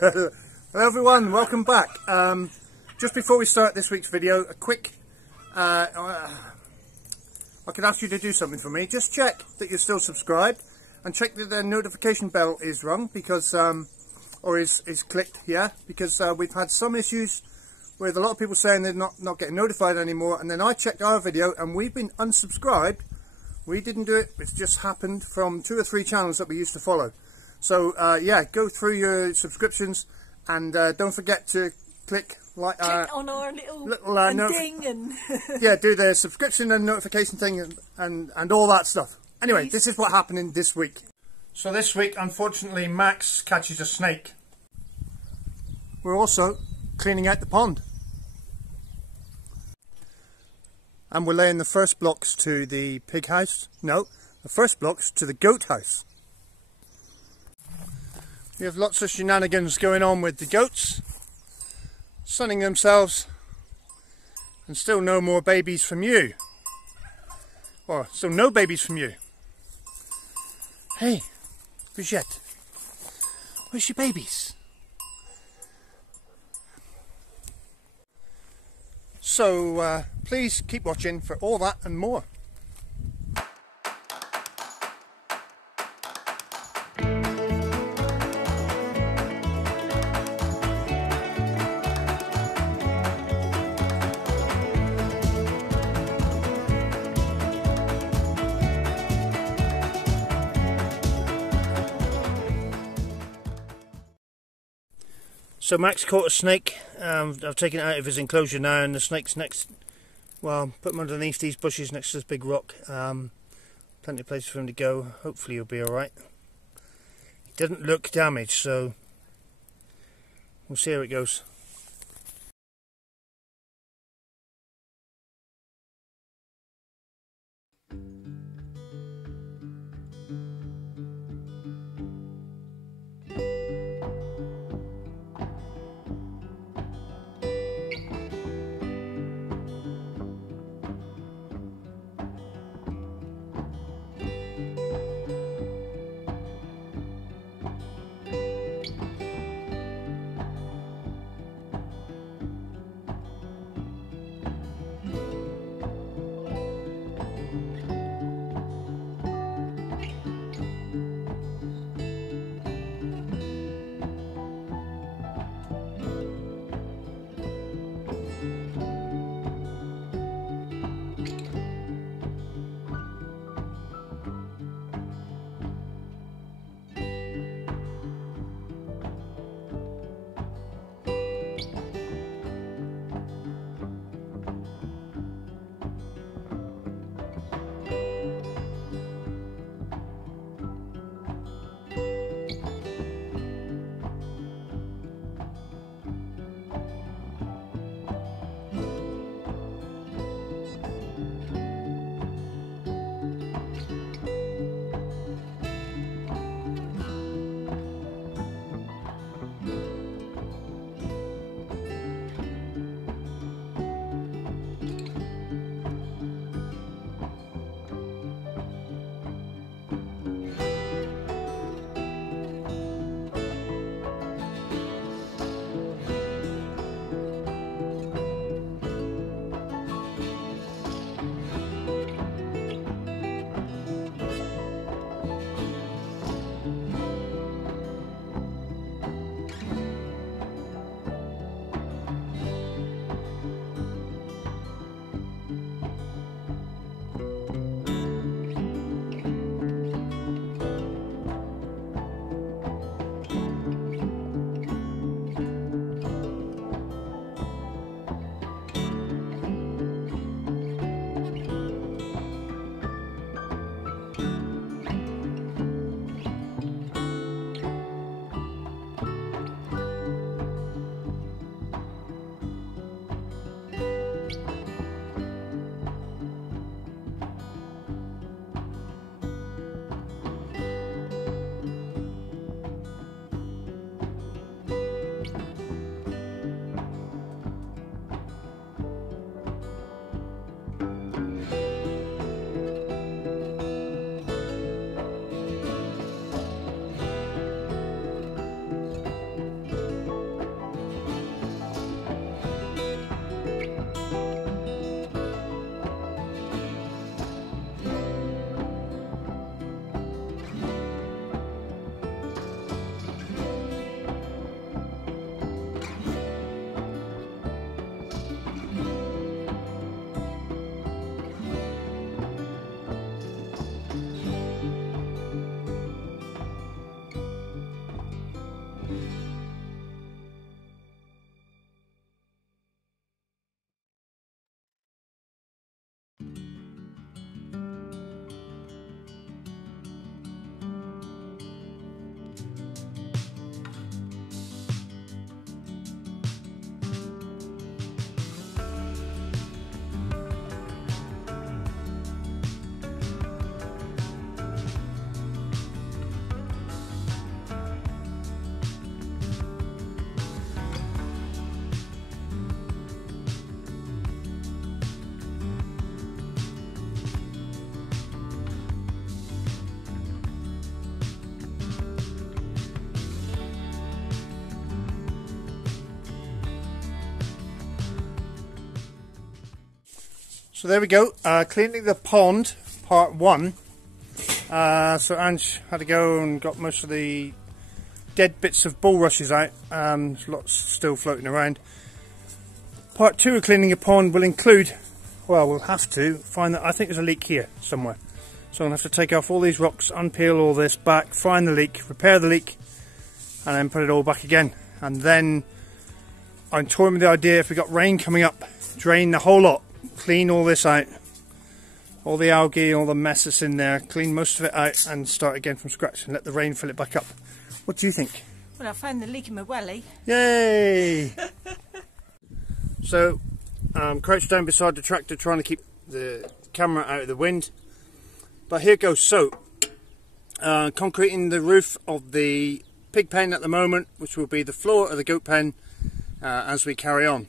Hello everyone, welcome back. Just before we start this week's video, a quick I could ask you to do something for me. Just check that you're still subscribed and check that the notification bell is rung, because or is clicked, yeah, because we've had some issues with a lot of people saying they're not getting notified anymore, and then I checked our video and we've been unsubscribed. We didn't do it, it's just happened from 2 or 3 channels that we used to follow. So yeah, go through your subscriptions and don't forget to click like on our little ding and yeah, do the subscription and notification thing and all that stuff. Anyway, This is what happened this week. So this week, unfortunately, Max catches a snake. We're also cleaning out the pond. And we're laying the first blocks to the pig house. No, the first blocks to the goat house. We have lots of shenanigans going on with the goats, sunning themselves, and still no more babies from you. Or still no babies from you. Hey, Brigitte, where's your babies? So please keep watching for all that and more. So Max caught a snake. I've taken it out of his enclosure now, and the snake's next. Well, put him underneath these bushes next to this big rock. Plenty of places for him to go. Hopefully he'll be alright. He doesn't look damaged, so we'll see how it goes. So there we go, cleaning the pond, part 1. So Ange had to go and got most of the dead bits of bulrushes out. There's lots still floating around. Part 2 of cleaning a pond will include, well, we'll have to find that, I think there's a leak here somewhere. So I'm going to have to take off all these rocks, unpeel all this back, find the leak, repair the leak, and then put it all back again. And then I'm toying with the idea, if we got rain coming up, drain the whole lot, clean all this out, all the algae, all the mess that's in there, clean most of it out and start again from scratch and let the rain fill it back up. What do you think? Well, I found the leak in my welly. Yay! So I'm crouched down beside the tractor trying to keep the camera out of the wind. But here goes. So concreting the roof of the pig pen at the moment, which will be the floor of the goat pen as we carry on.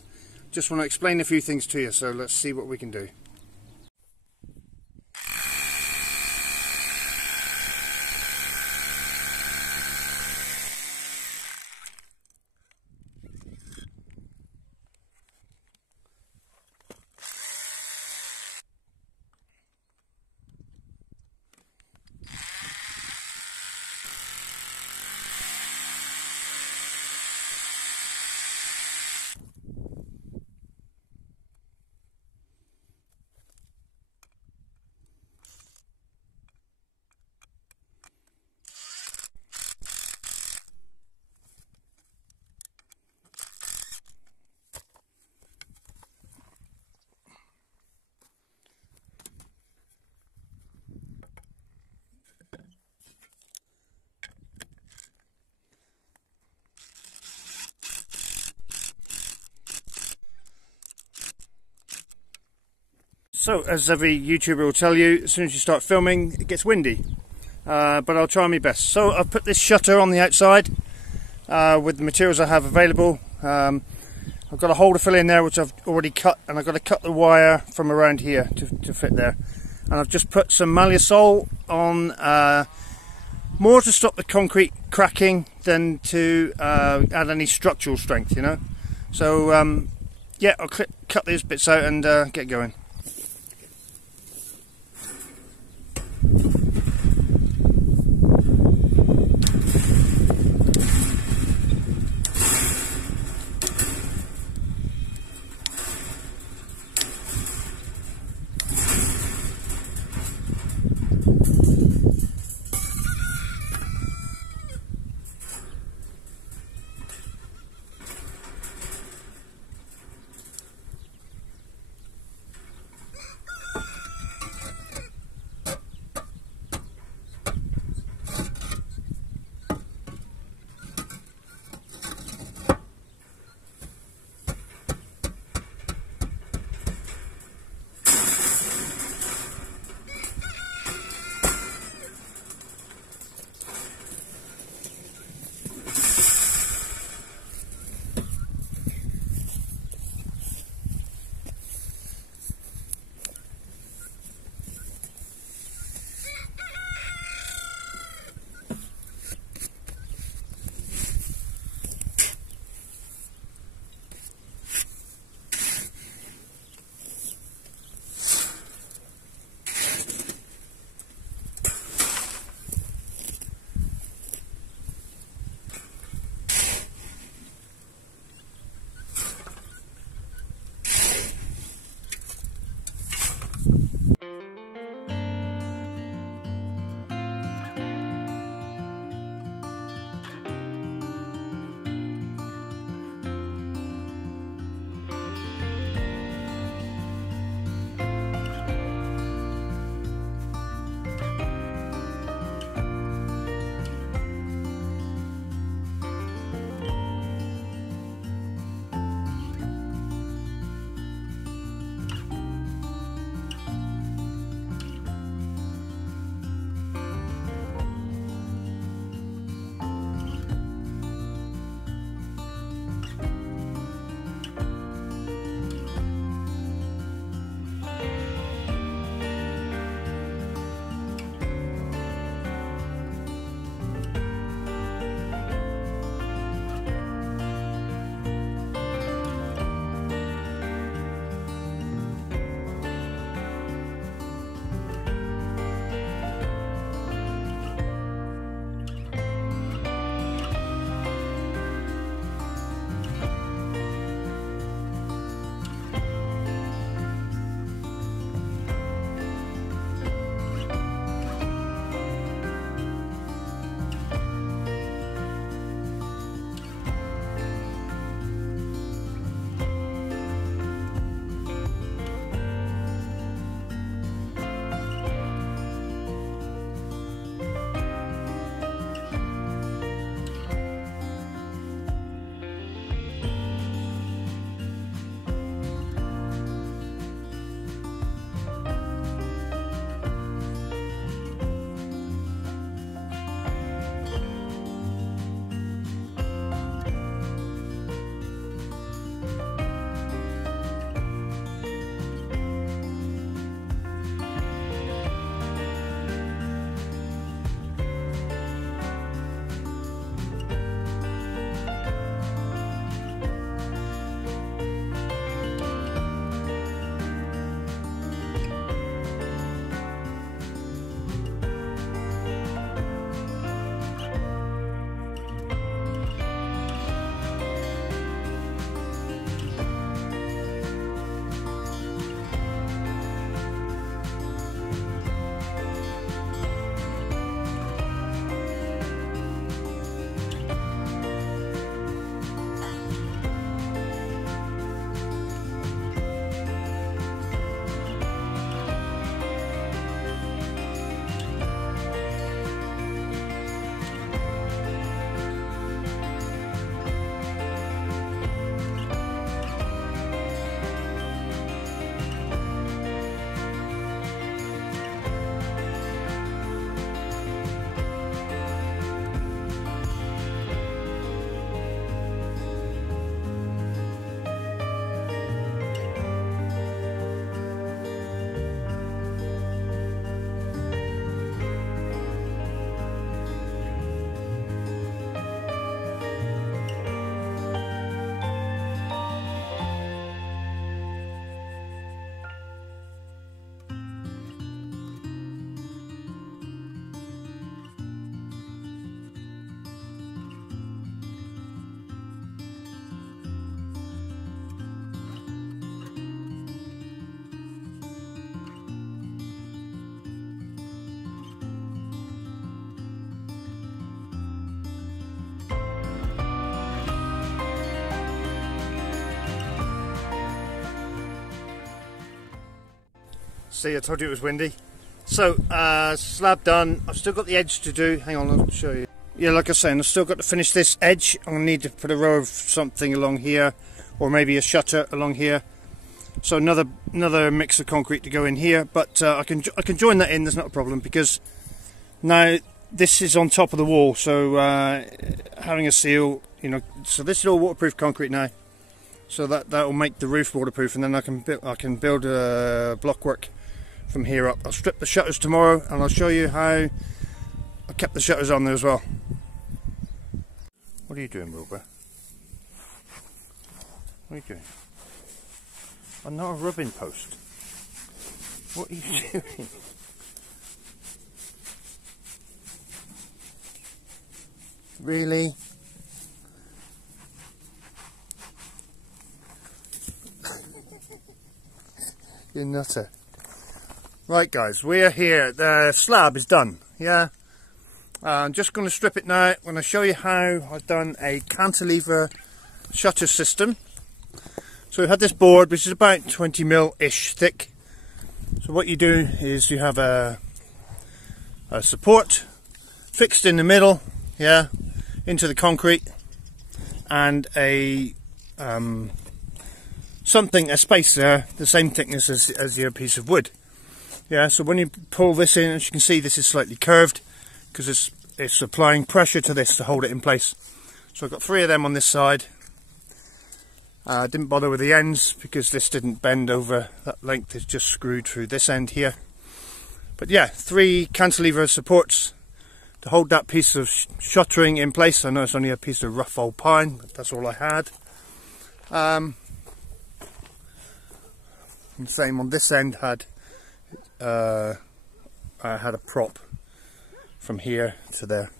Just want to explain a few things to you, so let's see what we can do. So, as every YouTuber will tell you, as soon as you start filming, it gets windy. But I'll try my best. So, I've put this shutter on the outside with the materials I have available. I've got a hole to fill in there, which I've already cut, and I've got to cut the wire from around here to fit there. And I've just put some Malusol on, more to stop the concrete cracking than to add any structural strength, you know. So, yeah, I'll cut these bits out and get going. See, I told you it was windy. So, slab done. I've still got the edge to do. Hang on, I'll show you. Yeah, like I was saying, I've still got to finish this edge. I'm going to need to put a row of something along here, or maybe a shutter along here. So another mix of concrete to go in here, but I can join that in. There's not a problem, because now this is on top of the wall. So having a seal, you know, so this is all waterproof concrete now. So that will make the roof waterproof, and then I can build a blockwork from here up. I'll strip the shutters tomorrow, and I'll show you how I kept the shutters on there as well. What are you doing, Wilbur? What are you doing? I'm not a rubbing post. What are you doing? Really? You nutter. Right guys, we're here. The slab is done, yeah? I'm just going to strip it now. I'm going to show you how I've done a cantilever shutter system. So we had this board, which is about 20mm-ish thick. So what you do is you have a support fixed in the middle, yeah, into the concrete, and a space there, the same thickness as your piece of wood. Yeah, so when you pull this in, as you can see, this is slightly curved because it's applying pressure to this to hold it in place. So I've got 3 of them on this side. I didn't bother with the ends because this didn't bend over that length, it's just screwed through this end here. But yeah, 3 cantilever supports to hold that piece of shuttering in place. I know it's only a piece of rough old pine, but that's all I had. And same on this end, I had a prop from here to there.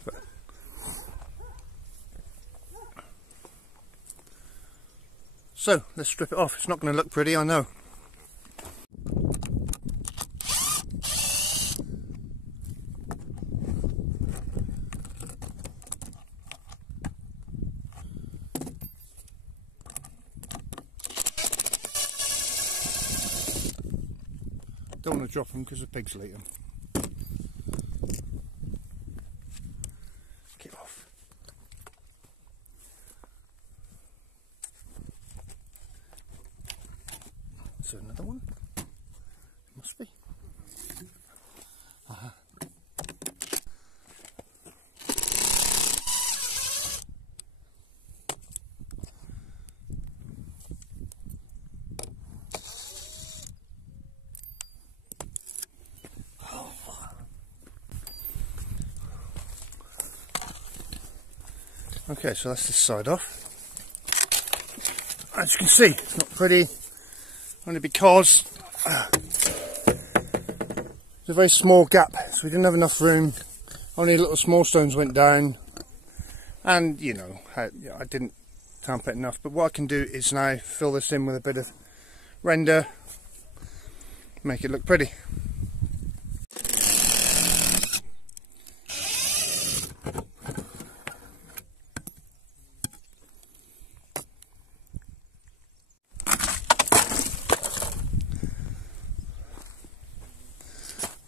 So let's strip it off. It's not going to look pretty, I know. Don't want to drop them because the pigs will eat them. Get off. Is there another one? It must be. Aha. Okay, so that's this side off. As you can see, it's not pretty, only because it's a very small gap, so we didn't have enough room. Only little small stones went down, and you know, I didn't tamp it enough. But what I can do is now fill this in with a bit of render, make it look pretty.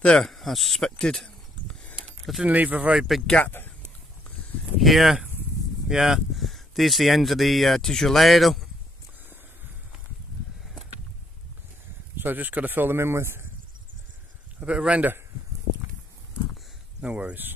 There, as suspected. I didn't leave a very big gap here. Yeah, these are the ends of the tijolero. So I've just got to fill them in with a bit of render. No worries.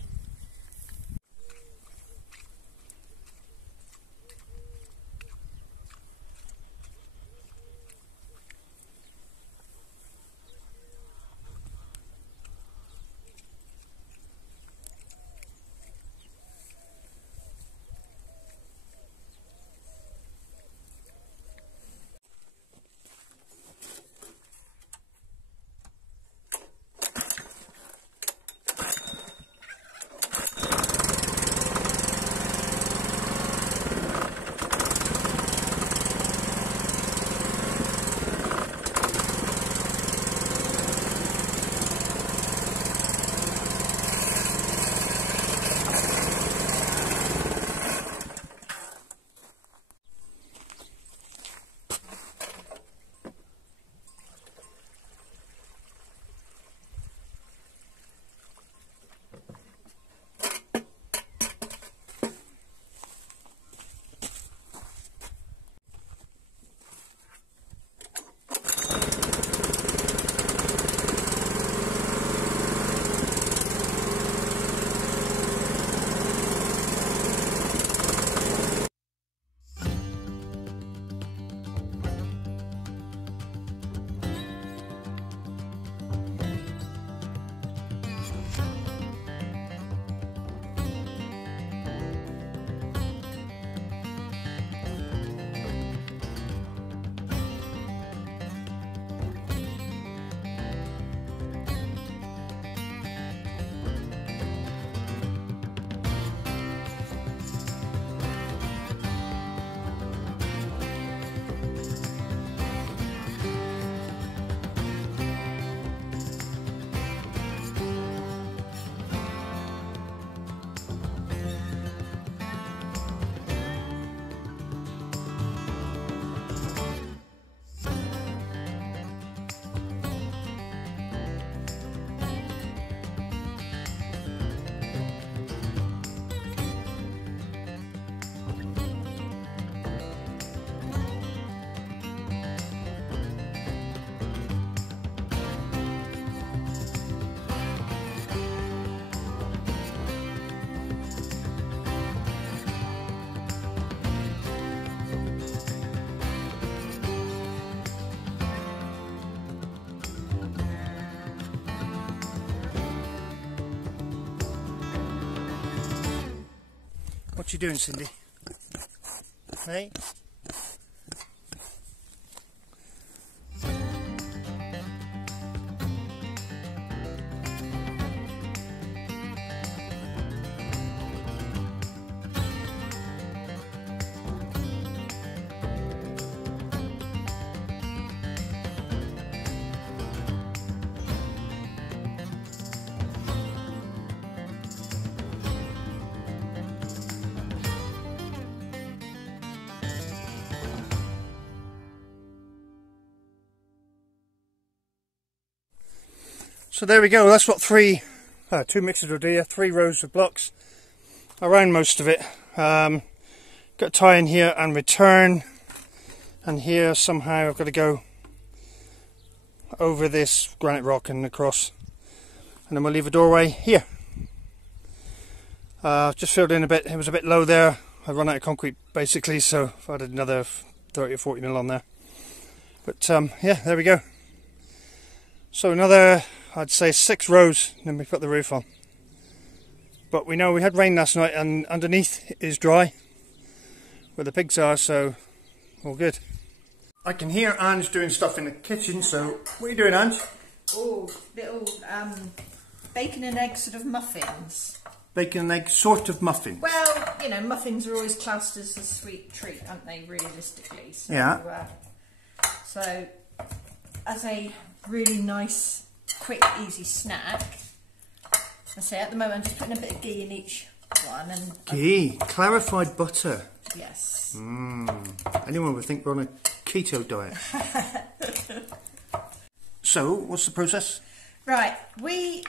What you doing, Cindy? Hey? So there we go, that's what two mixes of deer, 3 rows of blocks around most of it. Got to tie in here and return, and here somehow I've got to go over this granite rock and across, and then we'll leave a doorway here. Just filled in a bit, it was a bit low there, I run out of concrete basically, so I've added another 30 or 40 mil on there. But yeah, there we go. So another, I'd say 6 rows, then we put the roof on. But we know we had rain last night and underneath is dry where the pigs are, so all good. I can hear Ange doing stuff in the kitchen, so what are you doing, Ange? Oh, little bacon and egg sort of muffins. Bacon and egg sort of muffins. Well, you know, muffins are always classed as a sweet treat, aren't they, realistically? So, yeah. So, as a really nice, quick, easy snack, I say at the moment I'm just putting a bit of ghee in each one. And ghee? Clarified butter? Yes. Anyone would think we're on a keto diet. So, what's the process? Right, we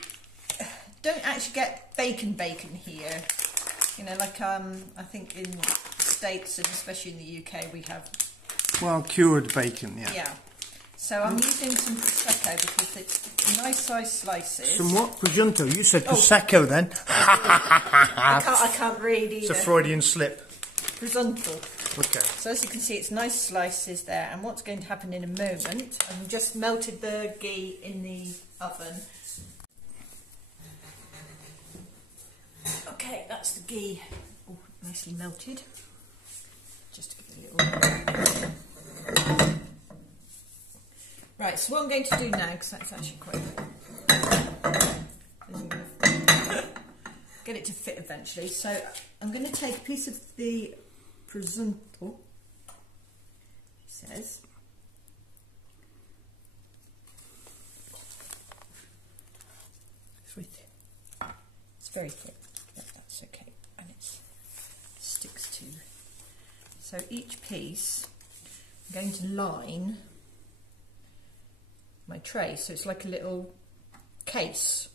don't actually get bacon here. You know, like I think in the States and especially in the UK we have... Well, cured bacon, yeah. Yeah. So I'm using some Prosecco because it's nice sized slices. Some what? Presunto? You said Prosecco then. I can't read either. It's a Freudian slip. Presunto. Okay. So as you can see, it's nice slices there. And what's going to happen in a moment, I've just melted the ghee in the oven. Okay, that's the ghee. Oh, nicely melted. Just to give it a little... Right, so what I'm going to do now, because that's actually quite get it to fit eventually. So I'm going to take a piece of the Presunto, he says. It's very thick, but that's okay, and it sticks to. So each piece, I'm going to line my tray, so it's like a little case.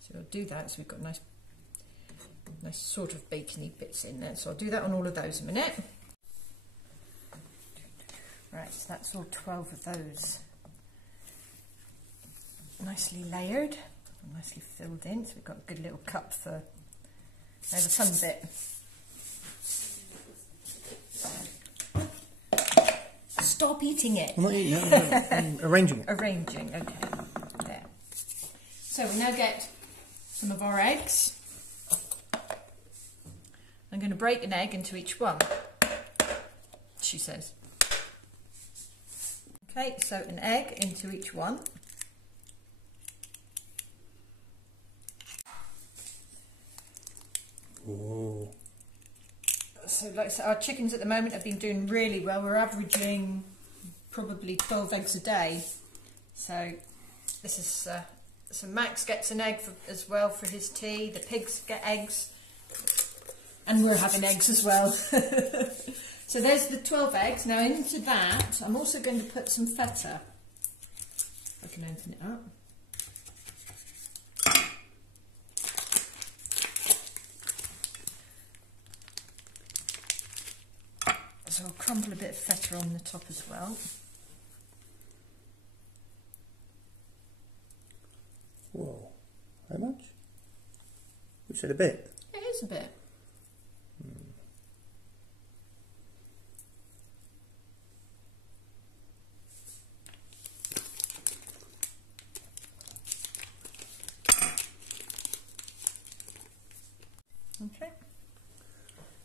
So I'll do that, so we've got nice sort of bacony bits in there. So I'll do that on all of those in a minute. Right, so that's all 12 of those nicely layered, nicely filled in. So we've got a good little cup for the fun bit. Stop eating it. I'm not eating it, I'm arranging it. Arranging, okay. There. So we now get some of our eggs. I'm going to break an egg into each one, she says. Okay, so an egg into each one. Whoa. So like I said, our chickens at the moment have been doing really well. We're averaging probably 12 eggs a day. So this is, so Max gets an egg as well for his tea. The pigs get eggs. And we're having eggs as well. So there's the 12 eggs. Now into that, I'm also going to put some feta. If I can open it up. So I'll crumble a bit of feta on the top as well. Whoa. How much? We said a bit. It is a bit.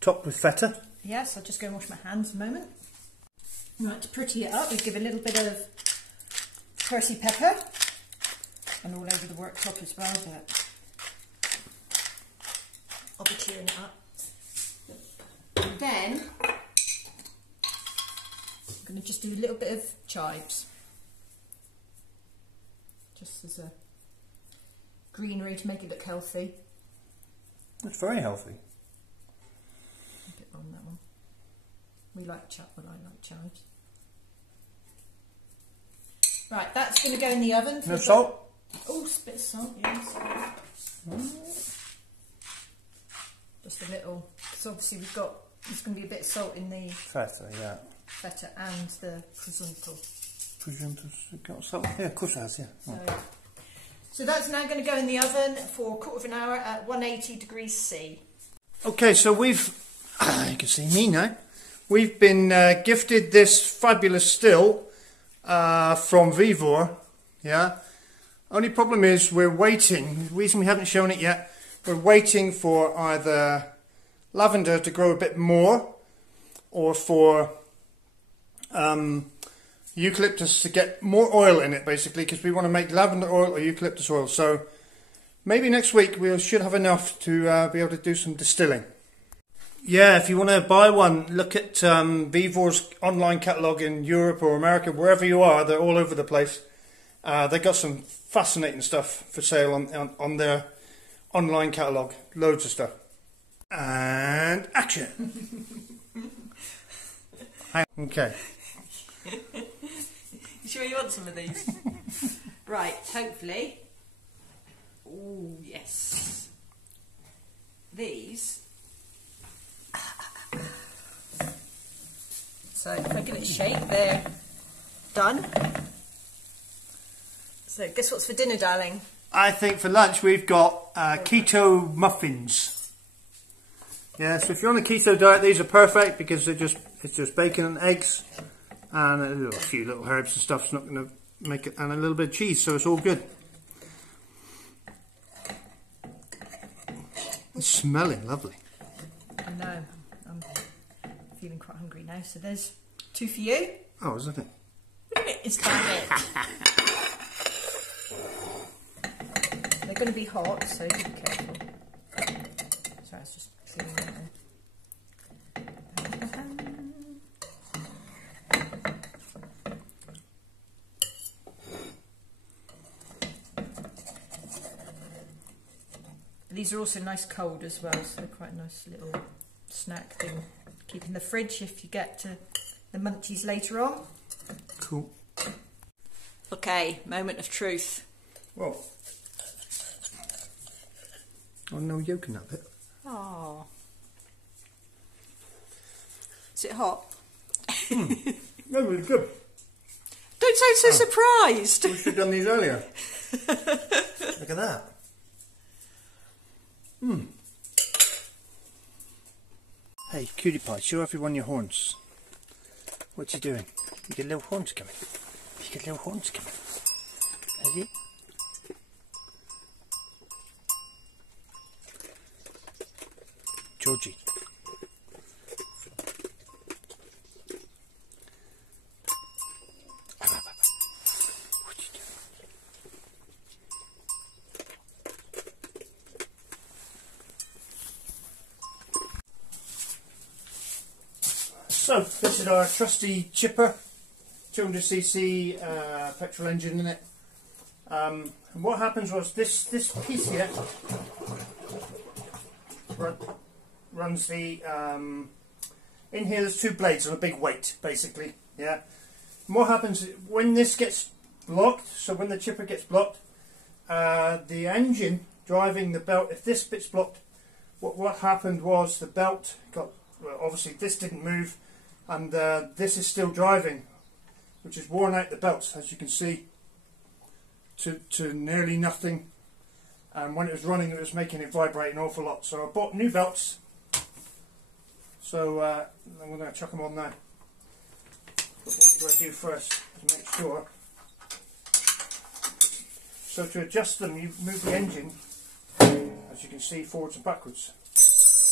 topped with feta. Yes, I'll just go and wash my hands a moment. Right, to pretty it up, we give a little bit of Percy pepper, and all over the worktop as well, but I'll be tearing it up. And then I'm going to just do a little bit of chives, just as a greenery to make it look healthy. It's very healthy. A bit on that one. We like I like chives. Right, that's going to go in the oven. No salt? Oh, a bit of salt, yes. Just a little. Because obviously there's going to be a bit of salt in the Feta, yeah. feta and the presunto. Presunto's got salt? Yeah, of course it has, yeah. So that's now going to go in the oven for a quarter of an hour at 180 degrees C. Okay, so we've, you can see me now, we've been gifted this fabulous still from Vivor, yeah. Only problem is we're waiting, the reason we haven't shown it yet, we're waiting for either lavender to grow a bit more or for eucalyptus to get more oil in it, basically, because we want to make lavender oil or eucalyptus oil. So maybe next week we should have enough to be able to do some distilling. Yeah, if you want to buy one, look at Vivor's online catalogue in Europe or America, wherever you are. They're all over the place. They've got some fascinating stuff for sale on their online catalogue. Loads of stuff. And action! Okay. You sure you want some of these? Right, hopefully. Oh, yes. These. So if I give it a shake, they're done. So guess what's for dinner, darling? I think for lunch we've got keto muffins. Yeah, so if you're on a keto diet, these are perfect because it's just bacon and eggs and a few little herbs and stuff. It's not going to make it, and a little bit of cheese, so it's all good. It's smelling lovely. I know. I'm feeling quite hungry now. So there's two for you. Oh, isn't it? It's done. They're going to be hot, so be careful. So it's just feeling that one. These are also nice cold as well, so they're quite a nice little snack thing. Keep in the fridge if you get to the munchies later on. Cool. Okay, moment of truth. Well, oh, no yolk in that bit. Oh. Is it hot? No, really good. Don't sound so surprised. We should have done these earlier. Look at that. Hey, cutie pie, show everyone your horns. What's you doing? You get little horns coming. You get little horns coming. Have you? Georgie. What you doing? So, this is our trusty chipper, 200cc petrol engine in it. And what happens was this piece here runs the in here. There's two blades and a big weight, basically. Yeah. And what happens when this gets blocked? So when the chipper gets blocked, the engine driving the belt. If this bit's blocked, what happened was the belt got. Well, obviously this didn't move. And this is still driving, which has worn out the belts, as you can see, to nearly nothing. And when it was running, it was making it vibrate an awful lot. So I bought new belts. So we're going to chuck them on now. But what do I do first to make sure? So to adjust them, you move the engine, as you can see, forwards and backwards.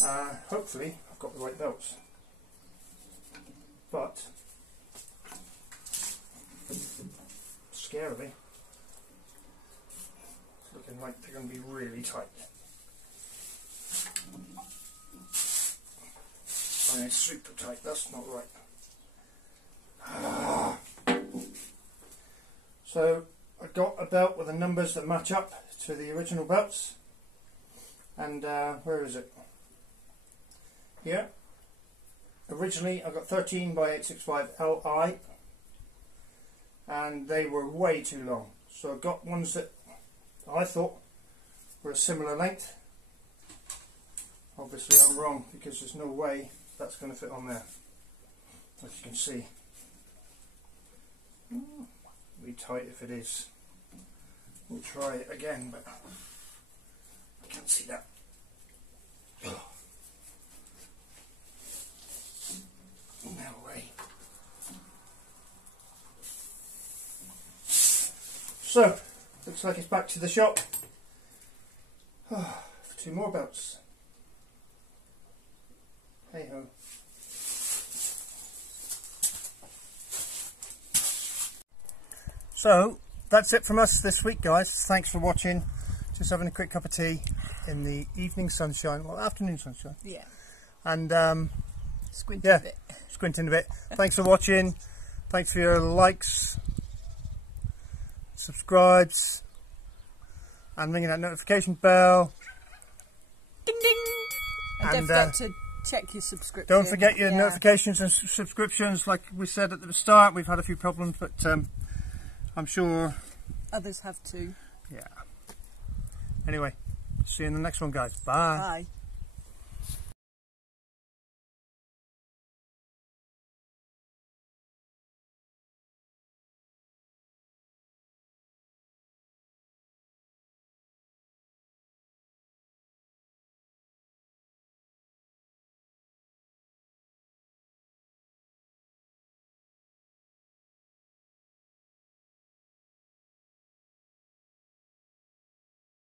Hopefully I've got the right belts, but scarily it's looking like they're going to be really tight. I mean, super tight, that's not right. So I got a belt with the numbers that match up to the original belts, and where is it? Here. Originally I got 13 by 865 Li, and they were way too long, so I got ones that I thought were a similar length. Obviously I'm wrong, because there's no way that's going to fit on there, as you can see. It'll be tight if it is. We'll try it again, but I can't see that. No way. So, looks like it's back to the shop for 2 more belts. Hey ho. So that's it from us this week, guys. Thanks for watching. Just having a quick cup of tea in the evening sunshine, well, afternoon sunshine. Yeah. And Squinting a bit. Squinting a bit. Thanks for watching. Thanks for your likes, subscribes, and ringing that notification bell. Ding ding. And don't forget to check your subscription. Don't forget your notifications and subscriptions. Like we said at the start, we've had a few problems, but I'm sure others have too. Yeah. Anyway, see you in the next one, guys. Bye. Bye.